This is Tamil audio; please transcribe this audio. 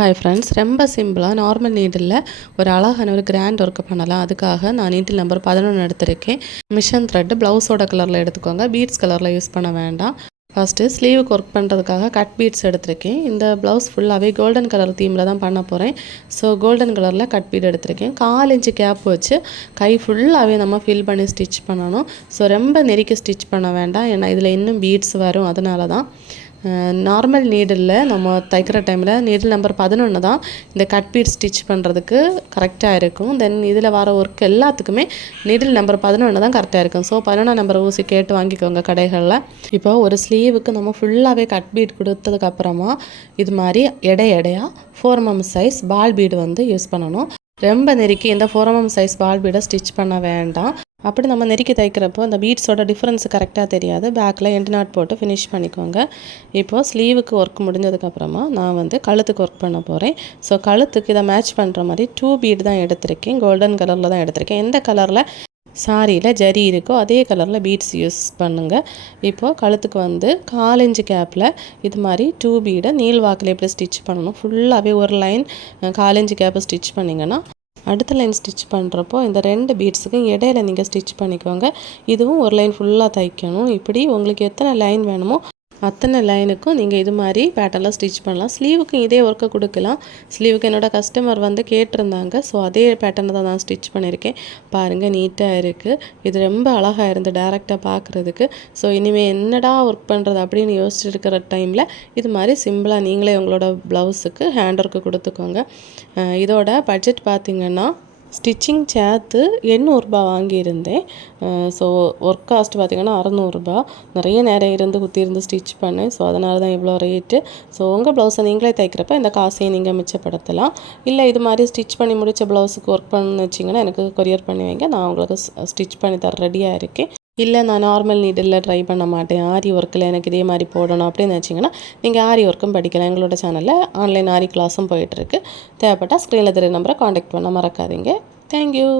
ஹாய் ஃப்ரெண்ட்ஸ், ரொம்ப சிம்பிளாக நார்மல் நீடில் ஒரு அழகான ஒரு கிராண்ட் ஒர்க்கு பண்ணலாம். அதுக்காக நான் நீடில் நம்பர் 11 எடுத்திருக்கேன். மிஷன் த்ரெட்டு ப்ளவுஸோட கலரில் எடுத்துக்கோங்க, பீட்ஸ் கலரில் யூஸ் பண்ண வேண்டாம். ஃபஸ்ட்டு ஸ்லீவுக்கு ஒர்க் பண்ணுறதுக்காக கட் பீட்ஸ் எடுத்திருக்கேன். இந்த ப்ளவுஸ் ஃபுல்லாகவே கோல்டன் கலர் தீமில் தான் பண்ண போகிறேன். ஸோ கோல்டன் கலரில் கட் பீட் எடுத்திருக்கேன். 1/4 இன்ச்சு கேப் வச்சு கை ஃபுல்லாகவே நம்ம ஃபில் பண்ணி ஸ்டிச் பண்ணணும். ஸோ ரொம்ப நெருக்கி ஸ்டிச் பண்ண வேண்டாம், ஏன்னா இதில் இன்னும் பீட்ஸ் வரும். அதனால தான் நார்மல் நீடில் நம்ம தைக்கிற டைமில் நீடில் நம்பர் 11 தான் இந்த கட் பீட் ஸ்டிச் பண்ணுறதுக்கு கரெக்டாக இருக்கும். தென் இதில் வர ஒர்க் எல்லாத்துக்குமே நீடில் நம்பர் 11 தான் கரெக்டாக இருக்கும். ஸோ 11 நம்பர் ஊசி கேட்டு வாங்கிக்கோங்க கடைகளில். இப்போ ஒரு ஸ்லீவுக்கு நம்ம ஃபுல்லாகவே கட் பீட் கொடுத்ததுக்கப்புறமா இது மாதிரி எடையாக 4 mm சைஸ் பால் பீடு வந்து யூஸ் பண்ணணும். ரொம்ப நெருக்கி இந்த 4 mm சைஸ் பால் பீடை ஸ்டிச் பண்ண வேண்டாம். அப்படி நம்ம நெருக்கி தைக்கிறப்போ அந்த பீட்ஸோட டிஃப்ரென்ஸ் கரெக்டாக தெரியாது. பேக்கில் எண்டு நாட் போட்டு ஃபினிஷ் பண்ணிக்கோங்க. இப்போது ஸ்லீவுக்கு ஒர்க் முடிஞ்சதுக்கப்புறமா நான் வந்து கழுத்துக்கு ஒர்க் பண்ண போகிறேன். ஸோ கழுத்துக்கு இதை மேட்ச் பண்ணுற மாதிரி 2 பீட் தான் எடுத்திருக்கேன். கோல்டன் கலரில் தான் எடுத்திருக்கேன். எந்த கலரில் சாரியில் ஜரி இருக்கோ அதே கலரில் பீட்ஸ் யூஸ் பண்ணுங்கள். இப்போது கழுத்துக்கு வந்து 1/4 இன்ச்சு கேப்பில் இது மாதிரி 2 பீடை நீள் வாக்கில் எப்படி ஸ்டிச் பண்ணணும், ஃபுல்லாகவே ஒரு லைன் 1/4 இன்ச்சு கேப்பை ஸ்டிச் பண்ணிங்கன்னா அடுத்த லைன் ஸ்டிச் பண்ணுறப்போ இந்த 2 பீட்ஸுக்கும் இடையில நீங்கள் ஸ்டிச் பண்ணிக்கோங்க. இதுவும் ஒரு லைன் ஃபுல்லாக தைக்கணும். இப்படி உங்களுக்கு எத்தனை லைன் வேணுமோ அத்தனை லைனுக்கும் நீங்கள் இது மாதிரி பேட்டர்லாம் ஸ்டிச் பண்ணலாம். ஸ்லீவுக்கும் இதே ஒர்க்கை கொடுக்கலாம். ஸ்லீவுக்கு என்னோடய கஸ்டமர் வந்து கேட்டிருந்தாங்க. ஸோ அதே பேட்டர்னை தான் நான் ஸ்டிச் பண்ணியிருக்கேன். பாருங்கள், நீட்டாக இருக்குது. இது ரொம்ப அழகாக இருந்து டேரெக்டாக பார்க்குறதுக்கு. ஸோ இனிமேல் என்னடா ஒர்க் பண்ணுறது அப்படின்னு யோசிச்சுட்டு இருக்கிற டைமில் இது மாதிரி சிம்பிளாக நீங்களே உங்களோட ப்ளவுஸுக்கு ஹேண்ட் ஒர்க்கு கொடுத்துக்கோங்க. இதோட பட்ஜெட் பார்த்திங்கன்னா ஸ்டிச்சிங் சேர்த்து 800 ரூபா வாங்கியிருந்தேன். ஸோ ஒர்க் காஸ்ட் பார்த்திங்கன்னா 600 ரூபா. நிறைய நேரம் இருந்து குத்தியிருந்து ஸ்டிச் பண்ணேன். ஸோ அதனால தான் இவ்வளோ ரேட்டு. ஸோ உங்கள் ப்ளவுஸை நீங்களே தைக்கிறப்ப இந்த காசையும் நீங்கள் மிச்சப்படுத்தலாம். இல்லை இது மாதிரி ஸ்டிச் பண்ணி முடித்த ப்ளவுஸுக்கு ஒர்க் பண்ணு வச்சிங்கன்னா எனக்கு கொரியர் பண்ணி வைங்க, நான் உங்களுக்கு ஸ்டிச் பண்ணி தர ரெடியாக இருக்கேன். இல்லை நான் நார்மல் நீடில் ட்ரை பண்ண மாட்டேன், ஆரி ஒர்க்கில் எனக்கு இதே மாதிரி போடணும் அப்படின்னு நினச்சிங்கன்னா நீங்கள் ஆரி ஒர்க்கும் படிக்கலாம். எங்களோட சேனலில் ஆன்லைன் ஆரி கிளாஸும் போயிட்டுருக்கு. தேவைப்பட்டால் ஸ்க்ரீனில் தெரிய நம்பரை காண்டாக்ட் பண்ண மறக்காதீங்க. தேங்க்யூ.